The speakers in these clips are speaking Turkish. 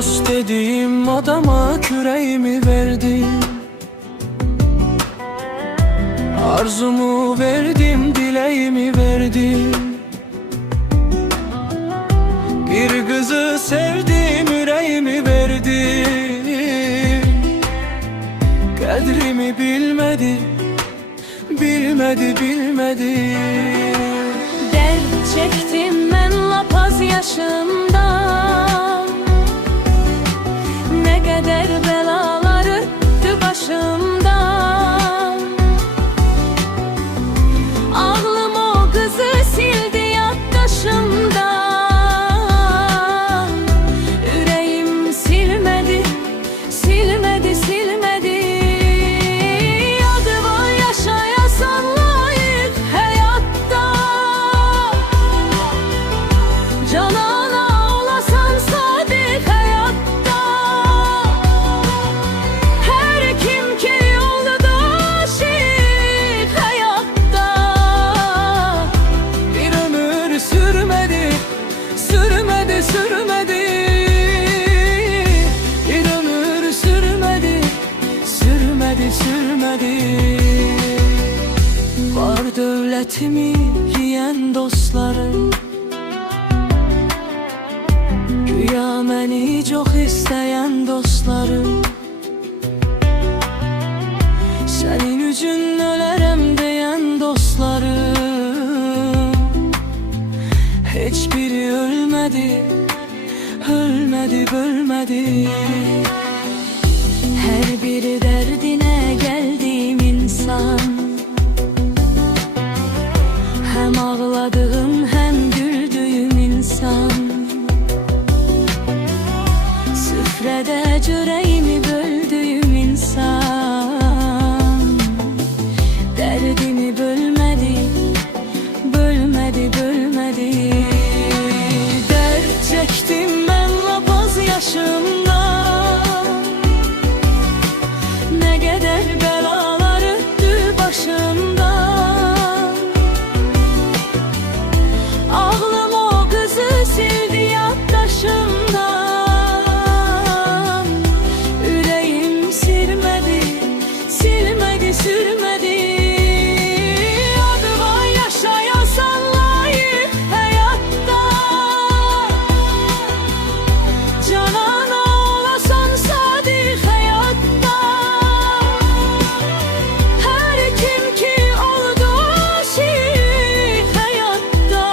Dost dediğim adama küreğimi verdim, arzumu verdim, dileğimi verdim. Bir kızı sevdim, yüreğimi verdim. Kadrimi bilmedi, bilmedi, bilmedi. Dert çektim ben lapaz yaşımdan, ne kadar belalar öttü başımdan. Ağlım o kızı sildi yaklaşımdan. Yüreğim silmedi, silmedi, silmedi. Adı var yaşayasan layık hayatta, canana olasan sadık hayatta. Her kim ki oldu da aşık hayatta. Bir ömür sürmedi, sürmedi, sürmedi. Bir ömür sürmedi, sürmedi, sürmedi. Var devletimi yiyen dostlarım, güya beni çok isteyen dostlarım. Senin üçün ölerem diyen dostlarım, hiçbiri ölmedi, ölmedi, bölmedi. Her biri derdine geldiğim insan, hem ağladığım hem güldüğüm insan. Süfrede cöreğimi böldüğüm insan. Derdimi bölmedi, bölmedi, bölmedi. Dert çektim ben lapaz yaşımdan, Ne kadar belalar öttü başımdan. Ağlım o kızı sildi yaklaşımdan. Yüreğim silmedi, silmedi, sürmedi. Adı var yaşayasan layık hayatta, canana olasan sadık hayatta. Her kim ki oldu aşık hayatta.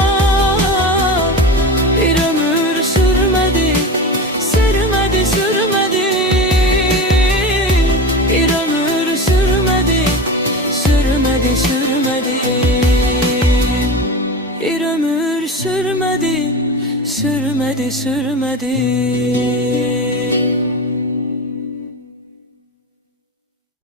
bir ömür sürmedi, sürmedi, sürmedi. Bir ömür sürmedi, sürmedi, sürmedi. Bir ömür sürmedi, sürmedi, sürmedi.